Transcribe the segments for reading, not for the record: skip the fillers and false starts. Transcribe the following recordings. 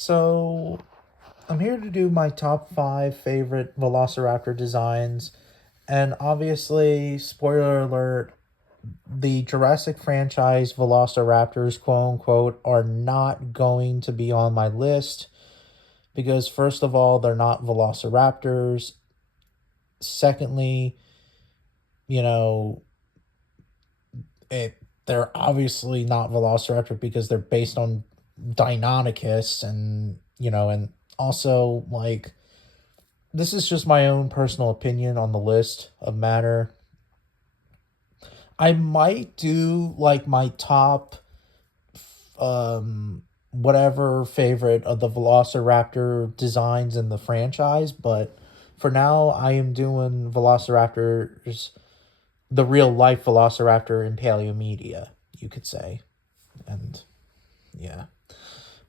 So, I'm here to do my top five favorite Velociraptor designs. And obviously, spoiler alert, the Jurassic franchise Velociraptors, quote unquote, are not going to be on my list because, first of all, they're not Velociraptors. Secondly, you know, they're obviously not Velociraptor because they're based on Deinonychus and also like this is just my own personal opinion on the list of matter. I might do like my top whatever favorite of the Velociraptor designs in the franchise, but for now I am doing Velociraptors, the real life Velociraptor in paleo media, you could say. And yeah.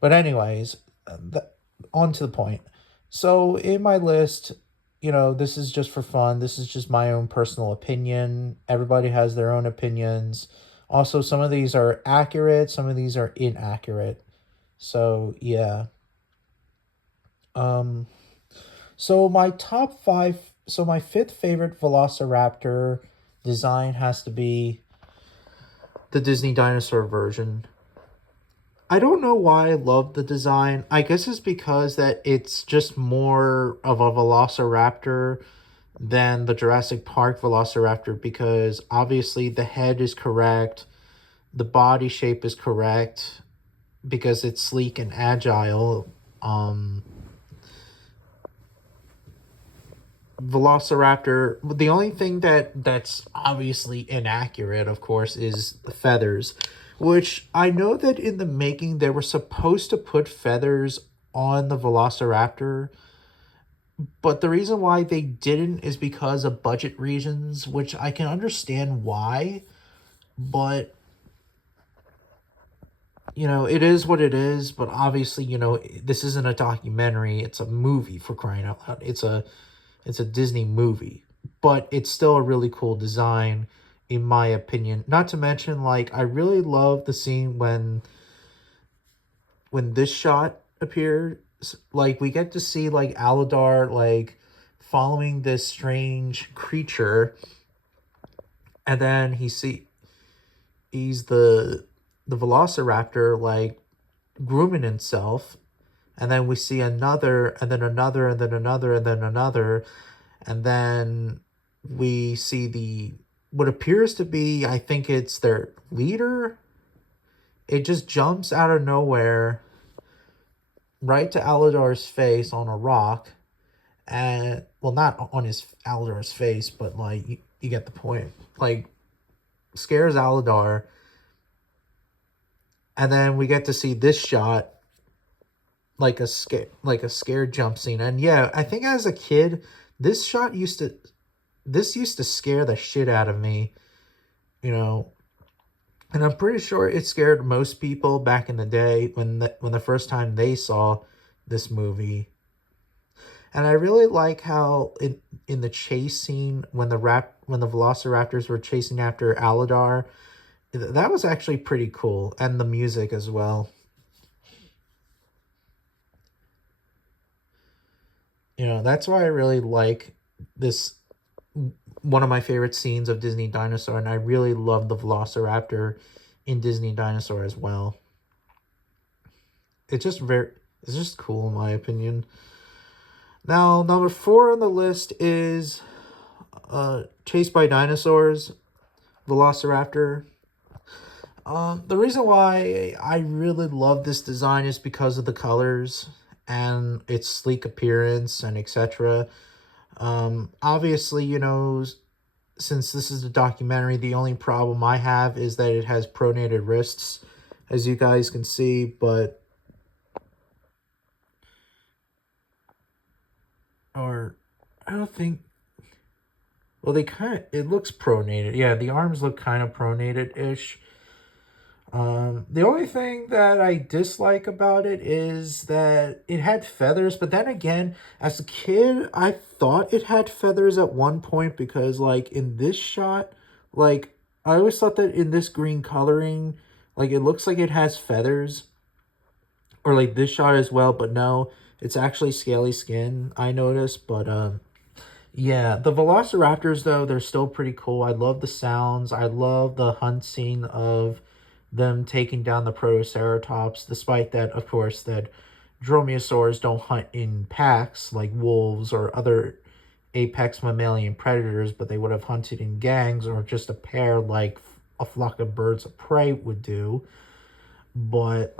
But anyways, on to the point. So in my list, this is just for fun. This is just my own personal opinion. Everybody has their own opinions. Also, some of these are accurate, some of these are inaccurate. So yeah. Um. So my top five. So my fifth favorite Velociraptor design has to be the Disney dinosaur version. I don't know why I love the design. I guess it's because that it's just more of a Velociraptor than the Jurassic Park Velociraptor because obviously the head is correct, the body shape is correct because it's sleek and agile. Um Velociraptor, the only thing that's obviously inaccurate, of course, is the feathers, which I know that in the making they were supposed to put feathers on the Velociraptor, but the reason why they didn't is because of budget reasons, which I can understand why, but it is what it is. But obviously, this isn't a documentary, it's a movie, for crying out loud. It's a Disney movie, but it's still a really cool design, in my opinion. Not to mention, like, I really love the scene when this shot appeared. Like, we get to see like Aladar like following this strange creature, and then he's the Velociraptor like grooming himself, and then we see another, and then another, and then another, and then another. And then we see what appears to be, I think it's their leader. It just jumps out of nowhere right to Aladar's face on a rock. And, well, not on Aladar's face, but like, you get the point. Like, scares Aladar. And then we get to see this shot, like a scared jump scene. And yeah, I think as a kid, this used to scare the shit out of me, you know. And I'm pretty sure it scared most people back in the day when the first time they saw this movie. And I really like how in the chase scene when the Velociraptors were chasing after Aladar, that was actually pretty cool, and the music as well. That's why I really like this, one of my favorite scenes of Disney Dinosaur, and I really love the Velociraptor in Disney Dinosaur as well. It's just it's just cool in my opinion. Now, number 4 on the list is Chased by Dinosaurs, Velociraptor. The reason why I really love this design is because of the colors and its sleek appearance and etc. Obviously, since this is a documentary, the only problem I have is that it has pronated wrists, as you guys can see, but or I don't think, well, it looks pronated. Yeah, the arms look kind of pronated-ish. The only thing that I dislike about it is that it had feathers, but then again, as a kid, I thought it had feathers at one point because, like, in this shot, like, I always thought that in this green coloring, like, it looks like it has feathers, or like this shot as well, but no, it's actually scaly skin, I noticed. But yeah, the velociraptors though, they're still pretty cool. I love the sounds. I love the hunt scene of them taking down the protoceratops, despite that, of course, that dromaeosaurs don't hunt in packs like wolves or other apex mammalian predators, but they would have hunted in gangs or just a pair like a flock of birds of prey would do. But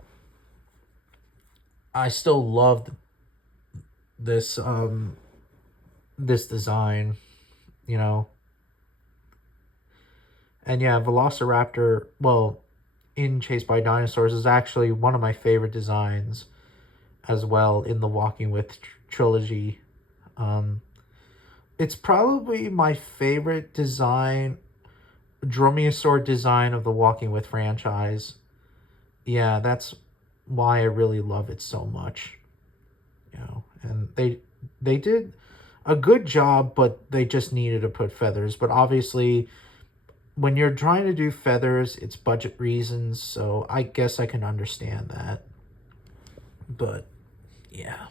I still loved this this design, you know. And yeah, Velociraptor, well, in Chased by Dinosaurs is actually one of my favorite designs as well in the Walking With trilogy. Um, it's probably my favorite design, dromaeosaur design of the Walking With franchise. Yeah, that's why I really love it so much. You know, and they did a good job, but they just needed to put feathers. But obviously, when you're trying to do feathers, it's budget reasons, so I guess I can understand that. But yeah.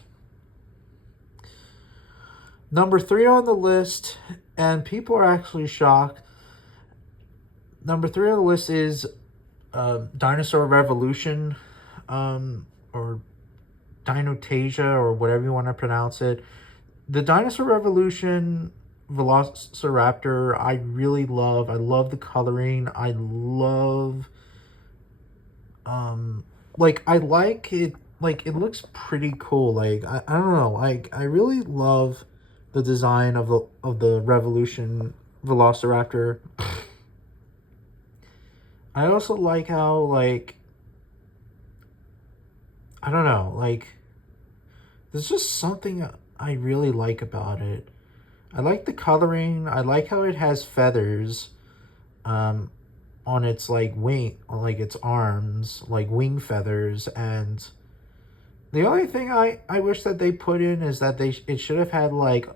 Number 3 on the list, and people are actually shocked. Number 3 on the list is Dinosaur Revolution, or Dinotasia, or whatever you want to pronounce it. The Dinosaur Revolution velociraptor, I really love. I love the coloring. I love, like, I like it. Like, it looks pretty cool. Like, I don't know. I really love the design of the Revolution velociraptor. I also like how, like, I don't know, like, there's just something I really like about it. I like the coloring. I like how it has feathers on its, like, wing, on, like, its arms, like wing feathers. And the only thing I wish that they put in is that it should have had, like,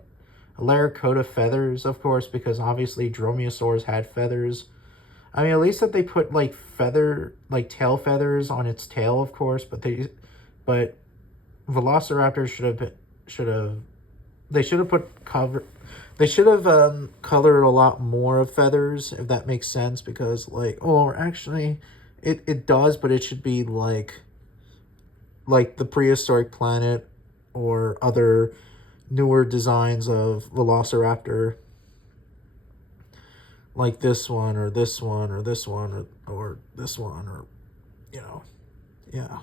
a layer coat of feathers, of course, because obviously dromaeosaurs had feathers. I mean, at least that they put, like, tail feathers on its tail, of course, but Velociraptors they should have they should have colored a lot more of feathers, if that makes sense, because, like, or actually, it does, but it should be like the Prehistoric Planet or other newer designs of Velociraptor, like this one or this one or this one or this one, or, you know, yeah.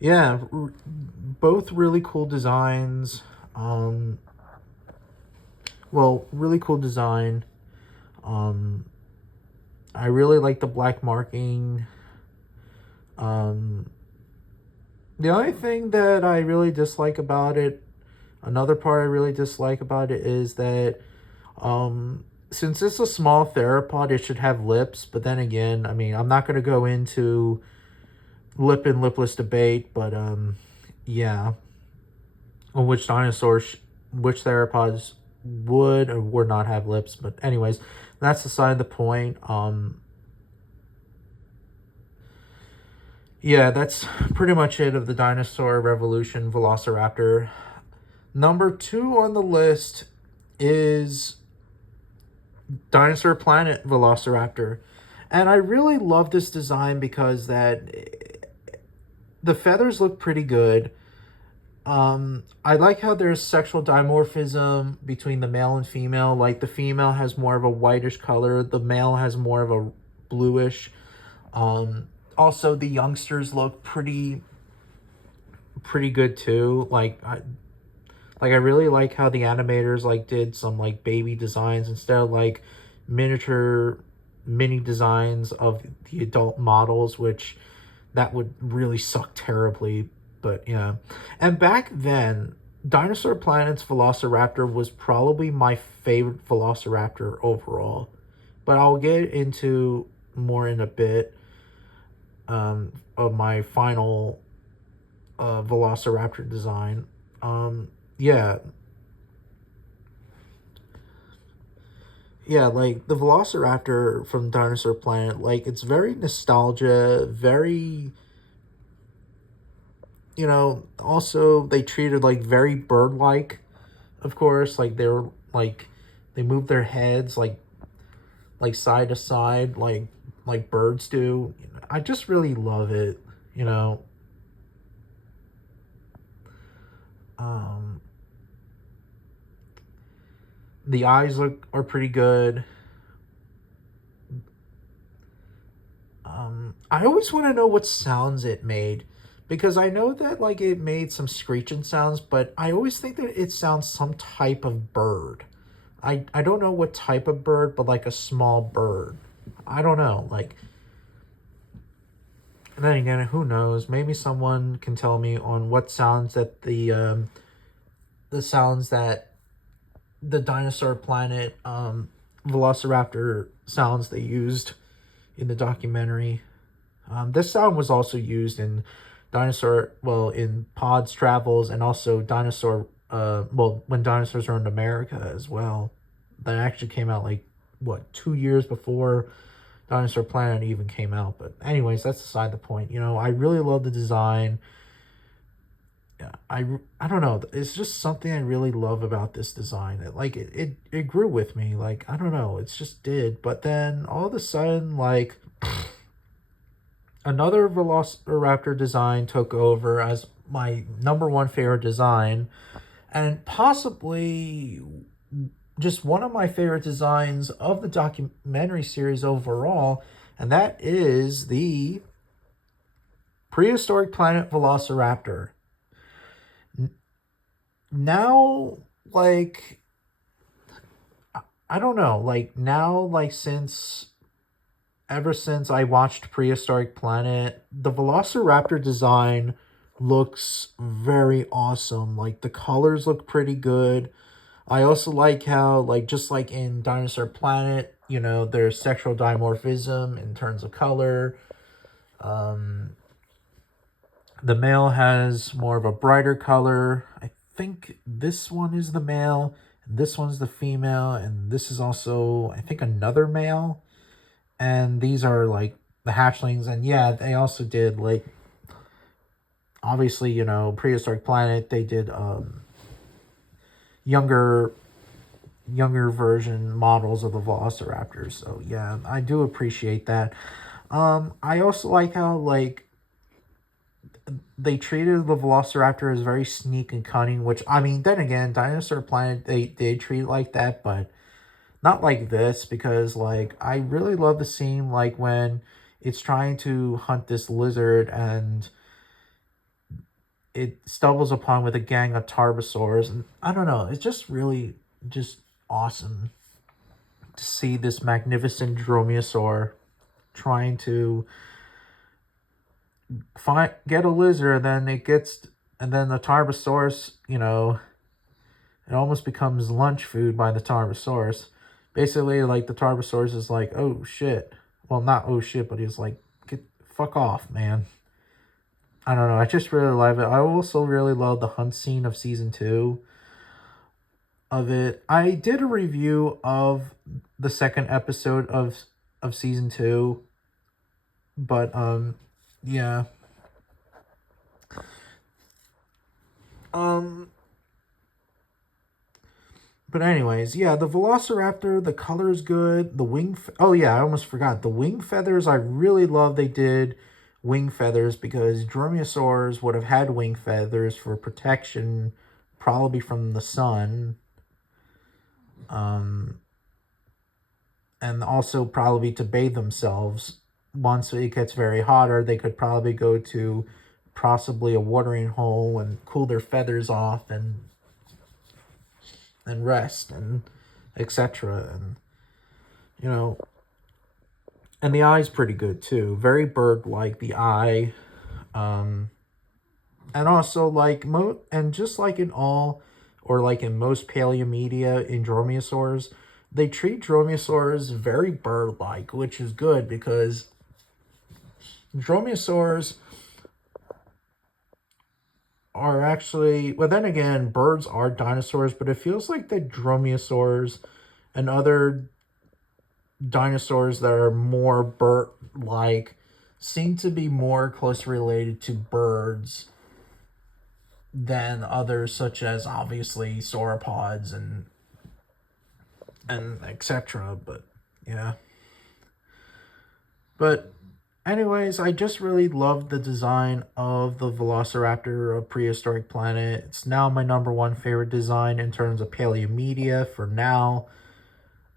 Yeah, both really cool designs. Well, really cool design. I really like the black marking. The only thing that I really dislike about it, another part I really dislike about it, is that since it's a small theropod, it should have lips. But then again, I mean, I'm not going to go into lip and lipless debate, but yeah, on which which theropods would or would not have lips. But anyways, that's beside the point. Yeah, that's pretty much it of the Dinosaur Revolution Velociraptor. Number 2 on the list is Dinosaur Planet Velociraptor. And I really love this design because the feathers look pretty good. I like how there's sexual dimorphism between the male and female. Like, the female has more of a whitish color, the male has more of a bluish. Also, the youngsters look pretty good too. I really like how the animators, like, did some, like, baby designs instead of, like, mini designs of the adult models, which that would really suck terribly. But yeah. And back then, Dinosaur Planet's Velociraptor was probably my favorite Velociraptor overall. But I'll get into more in a bit of my final Velociraptor design. Yeah. Yeah, like the velociraptor from Dinosaur Planet, like it's very nostalgia, very, also they treated like very bird-like, of course, like they were like they moved their heads like side to side like birds do. I just really love it, you know. Um the eyes are pretty good. I always want to know what sounds it made because I know that like it made some screeching sounds, but I always think that it sounds some type of bird. I don't know what type of bird, but like a small bird. I don't know. Like, and then again, who knows? Maybe someone can tell me on what sounds that the sounds that the Dinosaur Planet Velociraptor sounds they used in the documentary. This sound was also used in in Pod's Travels and also when Dinosaurs Are in America as well. That actually came out like, what, 2 years before Dinosaur Planet even came out. But anyways, that's beside the point. I really love the design. Yeah, I don't know. It's just something I really love about this design. It grew with me. Like, I don't know. It's just did. But then all of a sudden, like, another Velociraptor design took over as my number one favorite design, and possibly just one of my favorite designs of the documentary series overall, and that is the Prehistoric Planet Velociraptor. Now, like, I don't know, like, now, like, ever since I watched Prehistoric Planet, the Velociraptor design looks very awesome. Like the colors look pretty good. I also like how, like, just like in Dinosaur Planet, there's sexual dimorphism in terms of color. Um, the male has more of a brighter color. I think this one is the male, and this one's the female, and this is also, I think, another male. And these are like the hatchlings. And yeah, they also did, like, obviously, Prehistoric Planet, they did younger version models of the velociraptors. So yeah, I do appreciate that. I also like how, like, they treated the velociraptor as very sneak and cunning, which, I mean, then again, Dinosaur Planet, they did treat it like that, but not like this, because, like, I really love the scene, like, when it's trying to hunt this lizard and it stumbles upon with a gang of tarbosaurs. And I don't know, it's just really just awesome to see this magnificent dromaeosaur trying to get a lizard, and then the tarbosaurus, it almost becomes lunch food by the tarbosaurus. Basically, like, the tarbosaurus is like, oh shit. Well, not oh shit, but he's like, get fuck off, man. I don't know. I just really love it. I also really love the hunt scene of season 2 of it. I did a review of the second episode of season 2, but yeah. Um But anyways, yeah, the Velociraptor, the color is good. Oh yeah, I almost forgot. The wing feathers, I really love they did wing feathers, because dromaeosaurs would have had wing feathers for protection, probably from the sun. Um, and also probably to bathe themselves. Once it gets very hotter, they could probably go to possibly a watering hole and cool their feathers off and rest and etc. And you know, and the eye's pretty good too. Very bird-like, the eye. Um, and also, like, and just like in all, or like in most paleomedia in dromaeosaurs, they treat dromaeosaurs very bird-like, which is good because dromaeosaurs are actually, well, then again, birds are dinosaurs, but it feels like the dromaeosaurs and other dinosaurs that are more bird-like seem to be more closely related to birds than others, such as obviously sauropods and etc. But yeah. But anyways, I just really love the design of the Velociraptor of Prehistoric Planet. It's now my number one favorite design in terms of paleo media for now.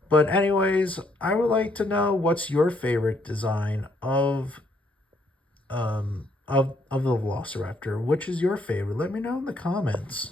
But anyways, I would like to know what's your favorite design of the Velociraptor. Which is your favorite? Let me know in the comments.